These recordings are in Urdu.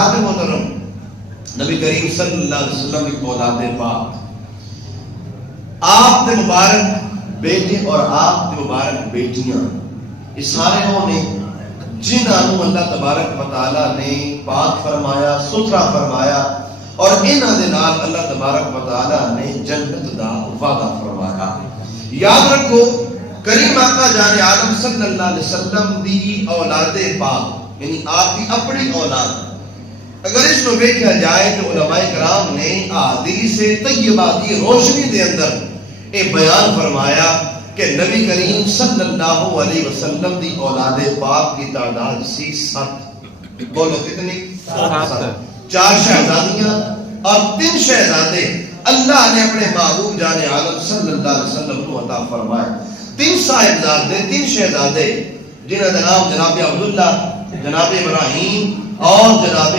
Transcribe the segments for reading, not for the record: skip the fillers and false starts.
حضرات محترم، نبی کریم صلی اللہ علیہ وسلم کی اولاد پاک، آپ کے مبارک بیٹے اور آپ کے مبارک بیٹیاں، یہ سارے نے جنہوں اللہ تبارک و تعالیٰ نے پاک فرمایا، ستھرا فرمایا، اور انہاں دے نال اللہ تبارک و تعالیٰ نے جنت دا وعدہ فرمایا۔ یاد رکھو، کریم آقا جان عالم صلی اللہ علیہ وسلم دی اولاد پاک، یعنی آپ کی اپنی اولاد، اگر اس کو دیکھا جائے تو علماء کرام نے احادیث طیبہ کی روشنی دے اندر یہ بیان فرمایا کہ نبی کریم صلی اللہ علیہ وسلم دی اولاد پاک کی تعداد سی 7۔ بولو کتنی؟ 7۔ 4 شہزادیاں اور 3 شہزادے اللہ نے اپنے محبوب جان عالم صلی اللہ علیہ وسلم کو عطا فرمائے۔ 3 صاحبزادے، 3 شہزادے، جنہاں کا نام جناب عبداللہ، جناب ابراہیم اور جناب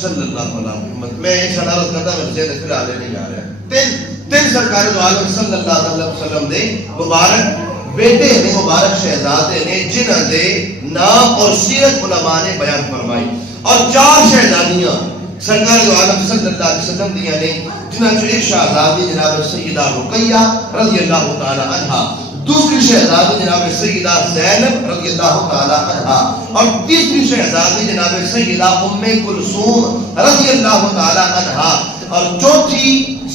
صلی اللہ علیہ وسلم۔ میں اس عدالت کرتا ہوں، مجھے فی الحال نہیں جا رہا ہے۔ 3 سرکار دو عالم صلی اللہ علیہ وسلم دے مبارک بیٹے نے، مبارک شہزادے نے، جنہاں دے نام اور سیرت علماء نے بیان فرمائی، اور 4 شہزادیاں سرکار دو عالم صلی اللہ علیہ وسلم دیا نے، جنہاں جو ایک شہزادی جناب سیدہ رقیہ رضی اللہ تعالی عنہا، دوسری شہزادی جناب سیدہ زینب رضی اللہ تعالی عنہا، اور تیسری شہزادی جناب سیدہ ام کلثوم رضی اللہ تعالی عنہا، اور چوتھی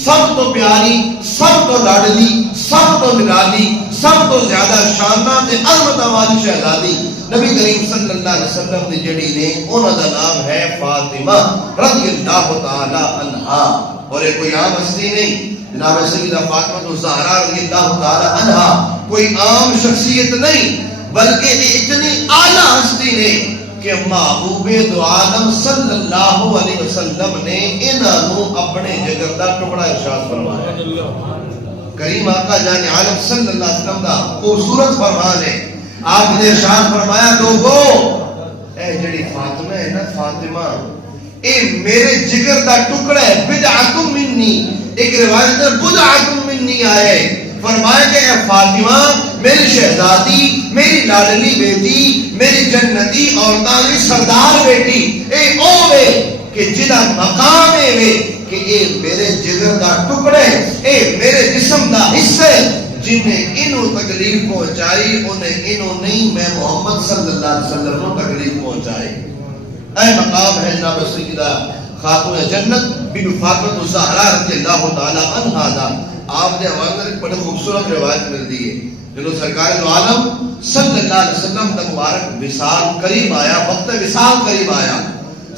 سب تو پیاری، سب تو لاڈلی، سب تو نرالی، سب تو زیادہ شاندار تے عظمت والی شہزادی نبی کریم صلی اللہ علیہ وسلم دی جڑی نے، انہاں دا نام ہے فاطمہ رضی اللہ تعالی عنہا۔ اور یہ کوئی عام ہستی نہیں، جناب سیدہ فاطمہ الزہرا رضی اللہ تعالی عنہا کوئی عام شخصیت نہیں، بلکہ یہ اتنی اعلیٰ ہستی نے کہ محبوب دو عالم صلی اللہ علیہ وسلم نے انہوں اپنے جگر دا ٹکڑا ارشاد فرمایا۔ کریم آقا جان عالم صلی اللہ علیہ وسلم دا خوبصورت فرمان ہے، آپ نے ارشاد فرمایا، لوگو اے جڑی فاطمہ ہے نا، فاطمہ اے میرے جگر دا ٹکڑا ہے، بدعۃ منی، ایک روایت میں بدعۃ منی آئے، فرمایا کہ اے فاطمہ میری شہزادی، میری لاڈلی بیٹی، میری جنتی عورتاں دی سردار بیٹی، اے اوے کہ جدا مقام ہے کہ اے میرے جگر دا ٹکڑا ہے، اے میرے جسم دا حصہ ہے، جنہیں انہوں تکلیف پہنچائی انہیں انہوں نہیں، میں محمد صلی اللہ علیہ وسلم کو تکلیف پہنچائی۔ اے مقام ہے جناب سیدہ خاتون جنت بی بی فاطمہ الزہرا رضی اللہ تعالی عنہا دا۔ آپ نے ہمارے ایک بڑی خوبصورت روایت مل دی ہے، جنہوں سرکار دو عالم صلی اللہ علیہ وسلم دا مبارک وصال قریب آیا، وقت وصال قریب آیا،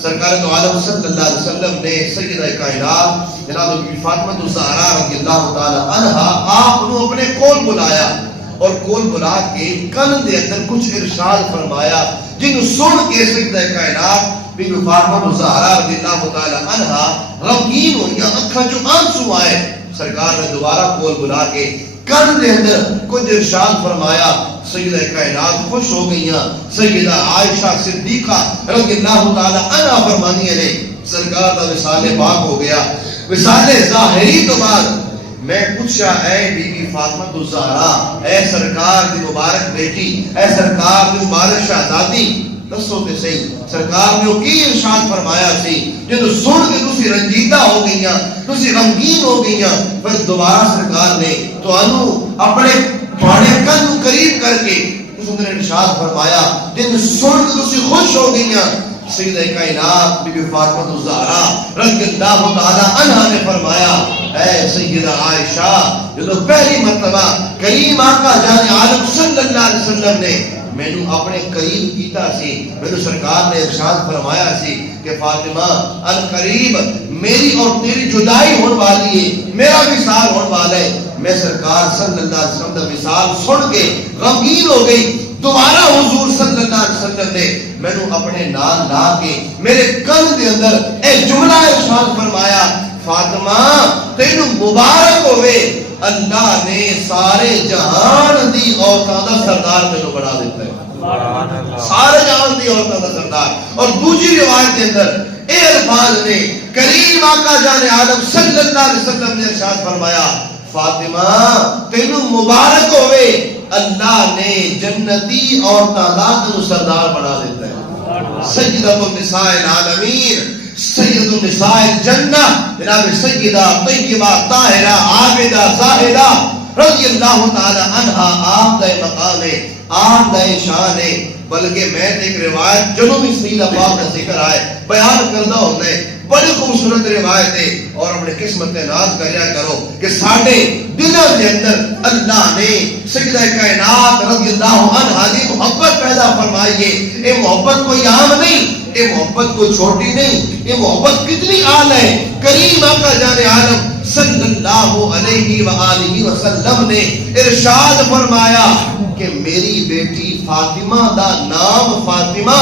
سرکار دو عالم صلی اللہ علیہ وسلم نے سیدہ کائنات جناب بی بی فاطمہ الزہرا رضی اللہ تعالی عنہا آپ نے اپنے کول بلایا، اور کول بلا کے کن دے اندر کچھ ارشاد فرمایا، جن سن کے سیدہ کائنات بی بی فاطمہ الزہرا رضی اللہ تعالی عنہا غمگین ہوئی، اکھاں جو آنسو آئے، سرکار نے دوبارہ کول بلا کے کن دے اندر کچھ ارشاد فرمایا، سیدہ کائنات خوش ہو گئیاں، سیدہ عائشہ صدیقہ رضی اللہ تعالی عنہا فرمانی ہے، سرکار کا وصال پاک ہو گیا۔ وصال ظاہری تو بعد میں پوچھا، اے بی بی فاطمہ الزہرا، اے سرکار دی مبارک بیٹی، اے سرکار دی مبارک شہزادی، دسو تے صحیح سرکار نے کی ارشاد فرمایا سی جدو سن کے تسی رنجیدہ ہو گئیاں، تسی غمگین ہو گئیاں، پھر دوبارہ سرکار نے تو اپنے پاڑے کن قریب کر کے اس نے ارشاد فرمایا، جن سن کے تسی خوش ہو گئیاں، سیدہ کائنات بی بی فاطمہ الزہرا رضی اللہ تعالی عنہا نے فرمایا، اے سیدہ عائشہ، جو پہلی مرتبہ کریم آقا جان عالم صلی اللہ علیہ وسلم نے مینوں اپنے قریب کیتا سی، مینوں سرکار نے ارشاد فرمایا سی کہ فاطمہ القریب میری اور تیری جدائی ہونے والی ہے، میرا وصال ہونے والا ہے۔ میں سرکار صلی اللہ علیہ وسلم کا وصال سن کے غمگین ہو گئی، دوبارہ حضور صلی اللہ علیہ وسلم نے مینوں اپنے نال لا کے میرے کن دے اندر ایک جملہ ارشاد فرمایا، فاطمہ تینوں مبارک ہوئے، اللہ نے سارے جہان دی عورتاں دا سردار تینوں بنا دیتا ہے، سارے جہان دی عورتاں دا سردار۔ اور دوسری روایت کے اندر اے الفاظ نے کریم آقا جان عالم صلی اللہ علیہ وسلم نے ارشاد فرمایا، فاطمہ تینوں مبارک ہوئے، اللہ نے جنتی اور تعداد کو سردار بنا دیتا ہے. سیدۃ النساء العالمین، سید النساء الجنہ جناب سیدہ طیبہ طاہرہ عابدہ زاہدہ رضی اللہ تعالی عنہا آپ کا مقام ہے، آپ کا شان ہے. بلکہ میں ایک روایت جنوبی سیدہ پاک کا ذکر آئے بیان کردہ ہوتا ہے، بڑی خوبصورت روایت ہے، اور اپنے قسمت ناز کریا کرو کہ ساڑھے دلوں کے اندر اللہ نے سیدہ کائنات رضی اللہ عنہا کی محبت پیدا فرمائی ہے. یہ محبت کوئی عام نہیں، یہ محبت کوئی چھوٹی نہیں، یہ محبت کتنی اعلی ہے. کریم آقا جان عالم صلی اللہ علیہ وآلہ وسلم نے ارشاد فرمایا کہ میری بیٹی فاطمہ دا نام فاطمہ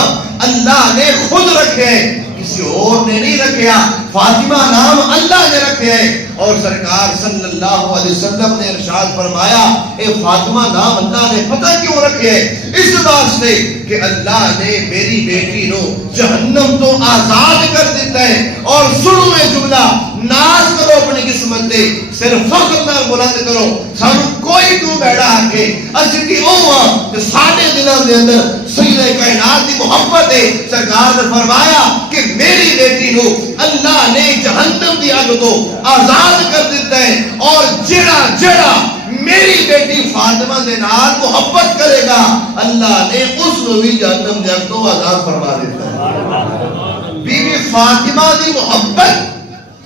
اللہ نے خود رکھے، کسی اور نے نہیں رکھیا. فاطمہ نام اللہ نے رکھے ہے. اور سرکار صلی اللہ علیہ وسلم نے ارشاد فرمایا اے فاطمہ نام اللہ نے پتہ کیوں رکھے ہے؟ اس واسطے کہ اللہ نے میری بیٹی نو جہنم تو آزاد کر دیتا ہے. اور سنو میں جملہ، ناز کرو اپنی قسمت دے، صرف فخر نال بلند کرو. سانو کوئی کیوں بیٹھا کے اسی کی اوہ کہ ساڑھے دلوں دے اندر سیدہ کائنات کی محبت ہے. سرکار نے فرمایا کہ میری بیٹی نو اللہ نے جہنم دی اگ تو آزاد کر دیتا ہے، اور جڑا میری بیٹی فاطمہ دے نال محبت کرے گا اللہ نے اس کو بھی جہنم دی اگ تو آزاد فرما دیتا ہے. بی بی فاطمہ دی محبت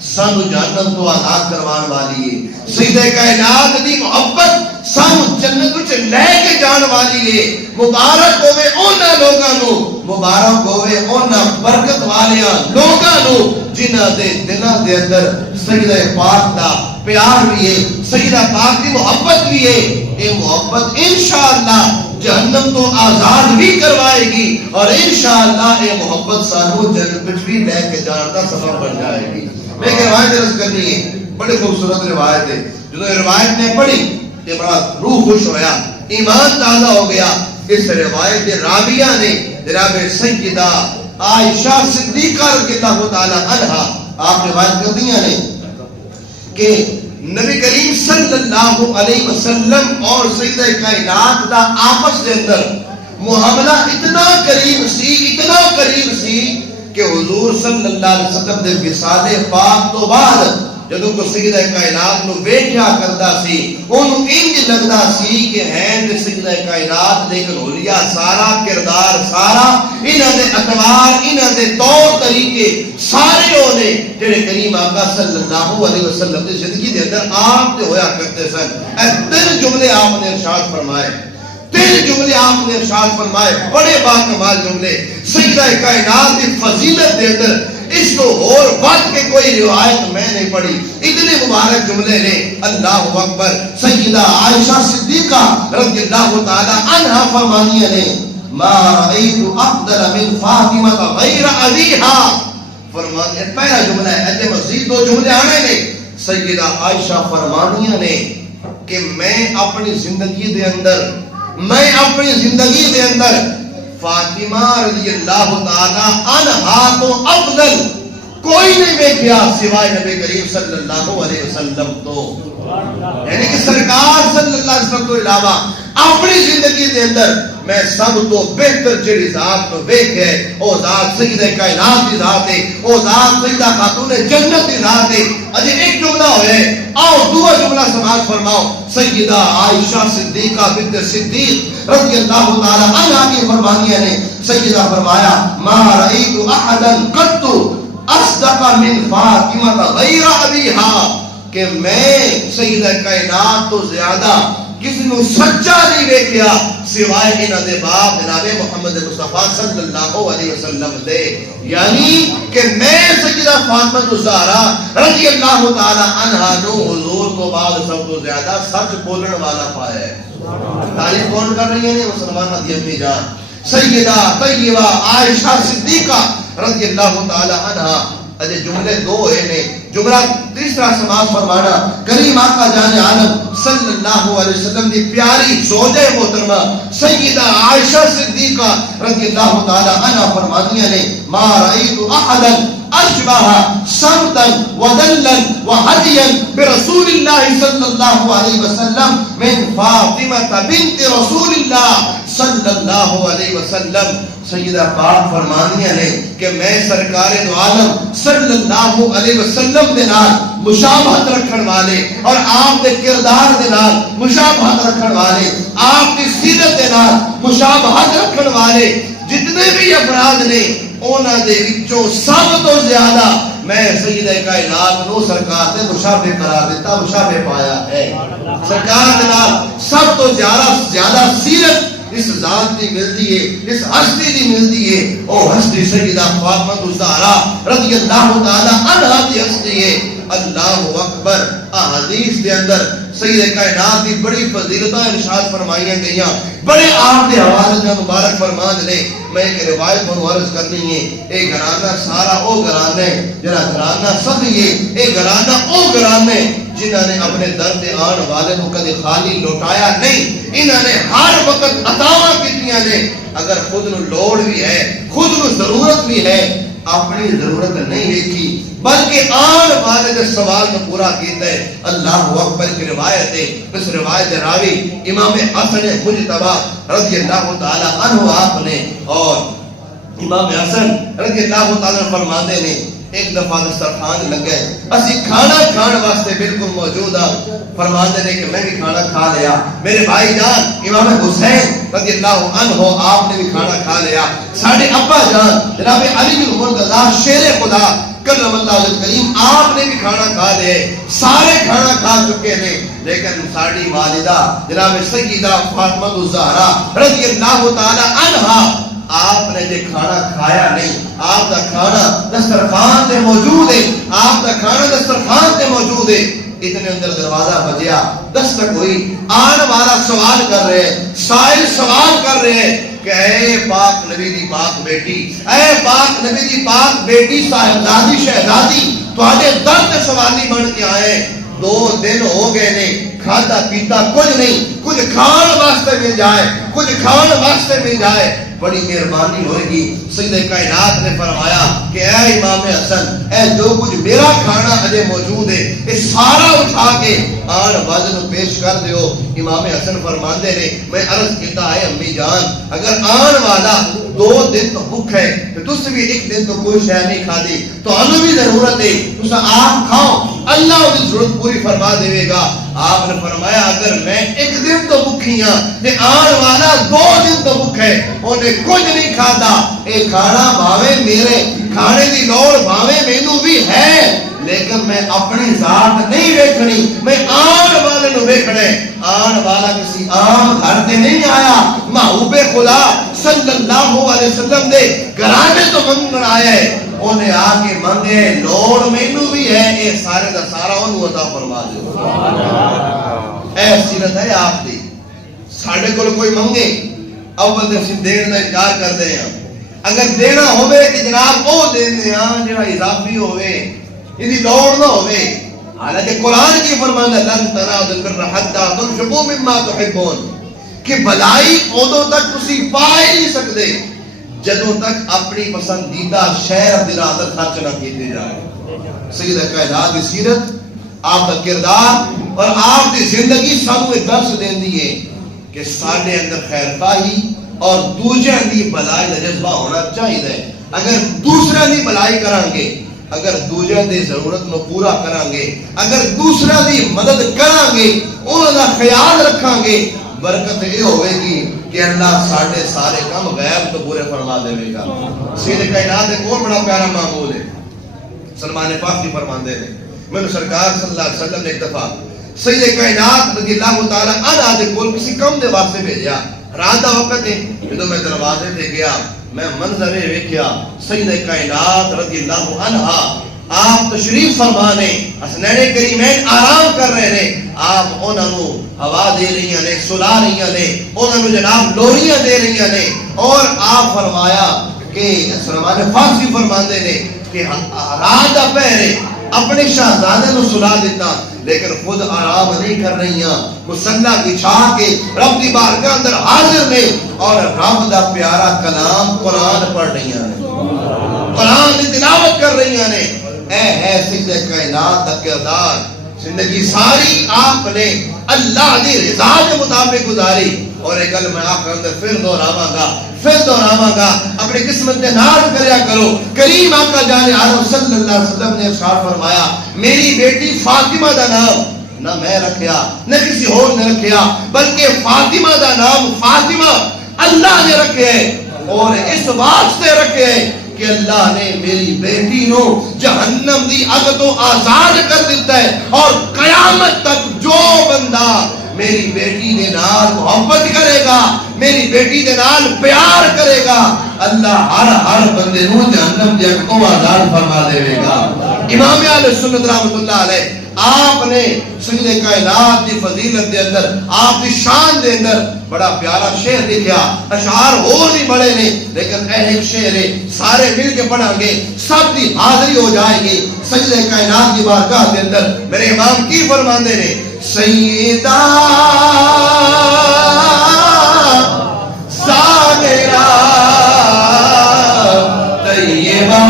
سانو جہنم تو آزاد کروان والی ہے. سیدہ کائنات دی محبت سانو جنت وچ لے کے جان والی ہے. مبارک ہوے انہاں لوگاں نو، مبارک ہوے انہاں برکت والیاں لوگاں نو جنہاں دے دلاں دے اندر سیدہ پاک دا پیار بھی ہے، سیدہ پاک دی محبت بھی ہے. یہ محبت انشاءاللہ جہنم تو آزاد بھی کروائے گی، اور انشاءاللہ یہ محبت سانو جنت وچ بھی لے کے جان دا سبب بن جائے گی. میں ایک روایت درس کرنی ہے، بڑی خوبصورت روایت ہے. جو روایت میں پڑھی کہ بڑا روح خوش ہویا، ایمان تازہ ہو گیا. اس روایت کے راویہ نے جناب سیدہ عائشہ صدیقہ رضی اللہ تعالی عنہا آپ روایت کر دیا نے کہ نبی کریم صلی اللہ علیہ وسلم اور سیدہ کائنات دا آپس کے اندر معاملہ اتنا قریب سی کہ حضور صلی اللہ علیہ وسلم دے وصال پاک تو بعد جدوں کو سیدہ کائنات نو ویکھیا کردا سی، اونوں انج لگدا سی کہ ہیں تے سیدہ کائنات لیکن حلیہ سارا کردار سارا انہاں دے اطوار انہاں دے طور طریقے سارے ہونے جڑے کریم آقا صلی اللہ علیہ وسلم دی زندگی دے اندر آپ تے ہویا کرتے سن. اے تین جملے آپ نے ارشاد فرمائے، تین جملے آپ نے ارشاد فرمائے، بڑے باکمال جملے. سیدہ کائنات کی فضیلت دے اندر اس کو اور وقت کے کوئی روایت میں نہیں پڑھی، اتنے مبارک جملے نے. اللہ اکبر. سیدہ عائشہ صدیقہ رضی اللہ تعالی عنہا فرمانیہ نے ما رأیت افضل من فاطمہ غیر ابیہا. فرمانیہ پہلا جملہ ہے، ایسے مزید دو جملے آنے نے. سیدہ عائشہ فرمانیہ نے کہ میں اپنی زندگی دے اندر فاطمہ رضی اللہ تعالی عنہا تو افضل کوئی نہیں دیکھا سوائے نبی کریم صلی اللہ علیہ وسلم تو. یعنی کہ سرکار صلی اللہ علیہ وسلم تو علاوہ اپنی زندگی دے اندر میں سب تو بہتر جڑی ذات کو دیکھے او ذات سیدہ کائنات کی ذات ہے، او ذات سیدہ خاتون جنت کی ذات ہے. اجے ایک جملہ ہوئے، آؤ دو جملہ سماعت فرماؤ. سیدہ عائشہ صدیقہ بنت صدیق رضی اللہ تعالی عنہا کی فرمانیہ نے سیدہ فرمایا ما رأیت احدا قط اصدق من فاطمہ غیر ابیہا، کہ میں سیدہ کائنات تو زیادہ کسی نے سچا نہیں دیکھا سوائے انہاں دے باپ جناب محمد مصطفیٰ صلی اللہ علیہ وسلم دے. یعنی کہ میں سیدہ فاطمہ الزہرا رضی اللہ تعالی عنہا نو حضور کو بعد سب تو زیادہ سچ بولن والا پایا ہے. تعریف کون کر رہی ہے؟ مسلمان دی امی جان سیدہ طیبہ عائشہ صدیقہ رضی اللہ تعالی عنہا. اجے جملے دو ہوئے نے، جملہ تیسرا سماعت فرمانا کریم آقا جان عالم صلی اللہ علیہ وسلم دی پیاری زوجہ محترمہ سیدہ عائشہ صدیقہ رضی اللہ تعالی عنہ فرماتی نے ما رأیت احدا اشبہ سمتا ودلا وحدیا برسول اللہ صلی اللہ علیہ وسلم من فاطمہ بنت رسول اللہ صلی اللہ علیہ وسلم. سیدہ پاک فرمانیاں نے کہ میں سرکار دو عالم صلی اللہ علیہ وسلم دے نال مشابہت رکھن والے اور آپ دے کردار دے نال مشابہت رکھن والے آپ دی سیرت دے نال مشابہت رکھن والے جتنے بھی افراد نے انہاں دے وچوں سب تو زیادہ میں سیدہ کائنات نو سرکار دے مشابہ قرار دیتا مشابہ پایا ہے. سرکار دے نال سب تو زیادہ سیرت اس ذات دی ملتی ہے اس ہستی دی ملتی ہے او ہستی سیدہ فاطمہ الزہرا رضی اللہ تعالی عنہا دی ہستی ہے. اللہ اکبر. احادیث دے اندر سید کائنات دی بڑی فضیلتاں ارشاد فرمائیاں گئیاں بڑے آپ دے حوالے سے مبارک فرمان نے. میں ایک روایت پر عرض کرنی ہے اے گھرانہ سارا او گھرانہ جڑا گھرانہ سخی ہے اے گھرانہ او گھرانے جنہاں نے اپنے درد آن والے کو کدی خالی لوٹایا نہیں. انہاں نے ہر وقت عطاواں کیتیاں نے. اگر خود نو لوڑ بھی ہے خود نو ضرورت بھی ہے اپنی ضرورت نہیں دیکھی بلکہ آن والے دے سوال کو پورا کیتا ہے. اللہ اکبر کی روایت ہے. اس روایت راوی امام حسن مجتبی رضی اللہ تعالی عنہ آپ نے اور امام حسن رضی اللہ تعالی عنہ فرماتے ہیں ایک دفعہ دسترخوان لگے اسی کھانا کھان واسطے بالکل موجود ہاں. فرماتے ہیں کہ میں بھی کھانا کھا لیا میرے بھائی جان امام حسین رضی اللہ عنہ آپ نے بھی کھانا کھا لیا ساڈے ابا جان جناب علی المرتضی شیر خدا کرم اللہ علیہ کریم آپ نے بھی کھانا کھا لے سارے کھانا کھا چکے ہیں لیکن ساڑی والدہ جناب سیدہ فاطمہ الزہرا رضی اللہ تعالی عنہا آپ نے جو کھانا کھایا نہیں. آپ کا کھانا دسترخوان تے موجود ہے آپ کا کھانا دسترخوان تے موجود ہے. اتنے اندر دروازہ بجیا دستک ہوئی آن والا سوال کر رہے ہیں سائل سوال کر رہے ہیں کہ اے پاک نبی دی پاک بیٹی اے پاک نبی دی پاک بیٹی صاحبزادی شہزادی تواڈے در تے سوالی بن کے آئے 2 دن ہو گئے نے کھادا پیتا کچھ نہیں کچھ کھان واسطے مل جائے کچھ کھان واسطے مل جائے بڑی مہربانی ہوئے گی. سیدہ کائنات نے فرمایا کہ اے امام حسن اے جو کچھ میرا کھانا اجے موجود ہے یہ سارا اٹھا کے آن والے کو پیش کر دیو. امام حسن فرماندے نے میں عرض کیتا ہے امی جان اگر آن والا 2 دن تو بھوک ہے تو تس بھی ایک دن تو کوئی شے نہیں کھادی تو انہوں بھی ضرورت ہے تس آپ کھاؤ اللہ اس ضرورت پوری فرما دے گا. آپ نے فرمایا اگر میں ایک دن تو بھوکی ہاں تے آن والا 2 دن تو بھوک ہے انہیں کچھ نہیں کھاتا اے کھانا بھاوے میرے کھانے دی لوڑ بھاوے مینوں بھی ہے لیکن میں اپنی ذات نہیں دیکھنی میں آن والے نو دیکھنا ہے. آن والا کسی عام گھر تے نہیں آیا محبوب خدا صلی اللہ علیہ وسلم دے گھرانے تو منگن آیا ہے انہیں آ کے منگے لوڑ مینوں بھی ہے اے سارے دا سارا انہوں عطا فرما دے. اے سیرت ہے آپ دی ساڑھے کول کوئی منگے اول دے ہم دین دا انکار کر دے ہیں اگر دینا ہوئے کہ جناب او دینے ہیں جنہا اضافی ہوئے یہ لوڑ نہ ہوئے. حالانکہ قرآن کی فرمانا لن تنالوا البر حتی تنفقوا مما تحبون کہ بھلائی ادوں تک تسی پا ہی نہیں سکتے جدوں تک اپنی پسندیدہ شے اپنی راہ خرچ نہ کیتے جائے. سیدہ کائنات کی سیرت آپ کا کردار اور آپ کی زندگی سانوں ایک درس دیندی ہے کہ ساڈے اندر خیر خواہی اور دوجے دی بھلائی دا جذبہ ہونا چاہیے. اگر دوسرا دی بھلائی کران گے اگر دوجے دی ضرورت نو پورا کران گے اگر دوسرا دی مدد کران گے انہاں دا خیال رکھاں گے برکت یہ ہوئے گی کہ اللہ ساڑھے سارے کام غیب تو پورے فرما دے گا. سیدہ کائنات ایک اور بڑا پیارا معمول ہے سلمان فارسی فرماندے نے میں نے سرکار صلی اللہ علیہ وسلم نے ایک دفعہ سیدہ کائنات رضی اللہ تعالی عنہ دے کول کسی کم دے واسطے بھیجا. رات دا وقت ہے جدوں میں دروازے تے گیا میں منظر ویکھیا سیدہ کائنات رضی اللہ عنہ آپ تشریف فرمانے حسنین کریمین آرام کر رہے ہیں آپ انہوں نے ہوا دے رہی ہیں سلا رہی ہیں انہوں نے جناب لوریاں دے رہی ہیں اور آپ فرمایا کہ سلمان فارسی فرماندے نے کہ رات دا پہرے اپنے شہزادے کو سلا دیتا لیکن خود آرام نہیں کر رہی ہیں مصلی بچھا کے رب دی بارگاہ اندر حاضر نے اور رب دا پیارا کلام قرآن پڑھ رہی ہیں قرآن کی تلاوت کر رہی ہیں اے ہے سجدہ کائنات دا کردار زندگی ساری آپ نے اللہ دی رضا کے مطابق گزاری اور ایک گل میں آخر اندر پھر دہراواں گا اپنی قسمت نے نار کریا کرو کریم آقا جان عالم صلی اللہ علیہ وسلم نے ارشاد فرمایا میری بیٹی فاطمہ دا نام نہ میں رکھیا نہ کسی اور نے رکھیا بلکہ فاطمہ دا نام فاطمہ اللہ نے رکھے اور اس واسطے رکھے کہ اللہ نے میری بیٹی نو جہنم دی اگ تو آزاد کر دیتا ہے اور قیامت تک جو بندہ میری بیٹی دے نال محبت کرے گا میری بیٹی دے نال پیار کرے گا اللہ ہر بندے نو جہنم دی اگ تو آزاد فرما دے گا امام اہل سنت رحمۃ اللہ علیہ آپ نے سجدہ کائنات دی فضیلت دے اندر آپ دی شان دے اندر بڑا پیارا شعر لکھیا اشعار اور بھی بڑے نے لیکن ایک شعر ہے سارے مل کے پڑھیں گے سب دی حاضری ہو جائے گی سجدہ کائنات کی بارگاہ کے اندر میرے امام کی فرماندے نے سیدہ ساغرہ طیبہ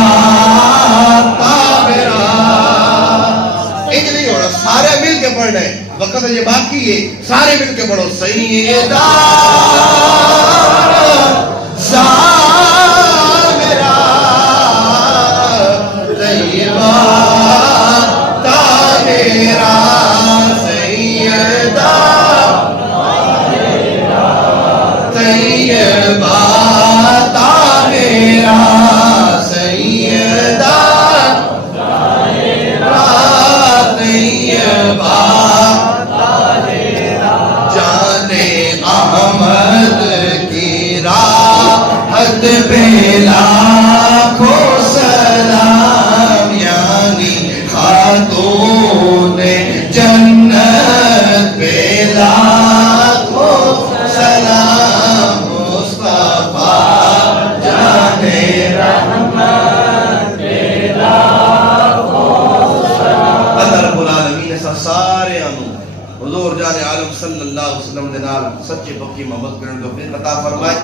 سارے مل کے پڑھ رہے وقت یہ باقی ہے سارے مل کے پڑھو سیدہ ساغرہ طیبہ طاہرہ سیدہ طیبہ طاہرہ سیدہ پہ لاکھوں سلام یعنی خاتون جنت پہ لاکھوں سلام مصطفیٰ جانے رحمت پہ لاکھوں سلام اللہ رب العالمین نے سارے حضور جان عالم صلی اللہ علیہ وسلم دے نال سچے پکی محبت کرن تو پھر عطا فرمائے